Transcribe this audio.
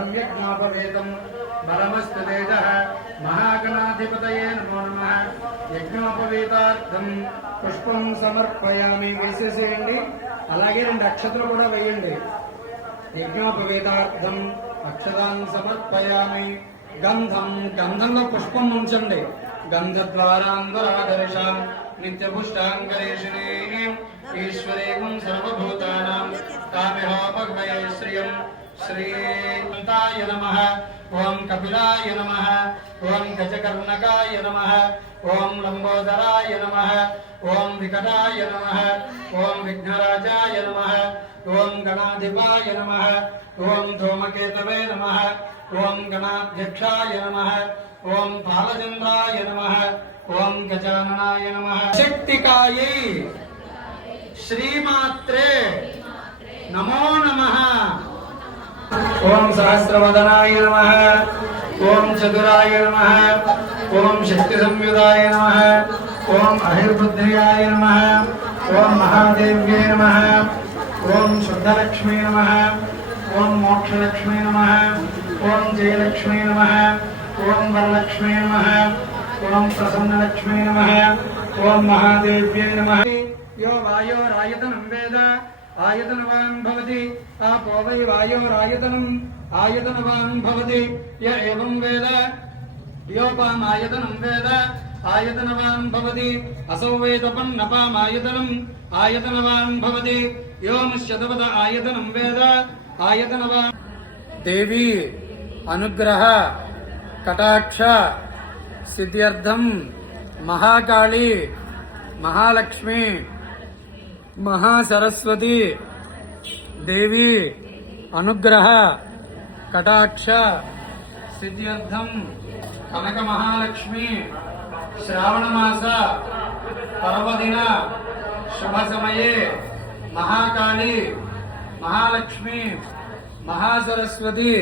बलं यज्ञोपवेतं बलमस्तु तेजः महागणाधिपतये नमो नमः यज्ञोपवेतार्थं पुष्पं समर्पयामि వేసేసేయండి అలాగే రెండు అక్షతలు కూడా వేయండి యజ్ఞోపవేతార్థం అక్షతాన్ సమర్పయామి గంధంలో పుష్పం ఉంచండి గంధద్వారాంబరాదర్శాం నిత్యపుష్టాంగరేషిణే ఈశ్వరేం సర్వభూతానాం తామిహోపగ్మయే శ్రియం శ్రీకాంతాయ నమః ఓం కపిలాయ నమః ఓం గజకర్ణకాయ నమః ఓం లంబోదరాయ నమః ఓం వికటాయ నమః ఓం విఘ్నరాజాయ నమః ఓం గణాధిపాయ నమః ఓం ధూమకేతవే నమః ఓం గణాధ్యక్షాయ నమః ఓం పాలచంద్రాయ నమః ఓం గజాననాయ నమః శక్తికాయై శ్రీమాత్రే నమో నమః ఓం సహస్రవదనాయ నమః ఓం చతురాయ నమః ఓం శక్తి సంయుతాయ నమః ఓం అహిర్బుద్ధ్యాయ నమః ఓం మహాదేవ్యై నమః ఓం శుద్ధలక్ష్మీ నమః ఓం మోక్షలక్ష్మీ నమః ఓం జయలక్ష్మీ నమః ఓం వరలక్ష్మీ నమః ఓం ప్రసన్నలక్ష్మీ నమః ఓం మహాదేవ్యై నమః यो वायोरायतनं वेद आयतनवान् भवति आपो वै वायोरायतनम् आयतनवान् भवति य एवं वेद योपामायतनं वेद आयतनवान् भवति असौ वै तपन्नपामायतनम् आयतनवान् भवति यो मुष्यतपद आयतनं वेद आयतनवान् देवी अनुग्रह कटाक्ष सिद्ध्यर्थं महाकाली महालक्ष्मी महासरस्वती देवी अनुग्रह कटाक्ष सिद्ध्यर्थं कनक महालक्ष्मी श्रावण मास पर्वदिन शुभ समये महाकाली महालक्ष्मी महासरस्वती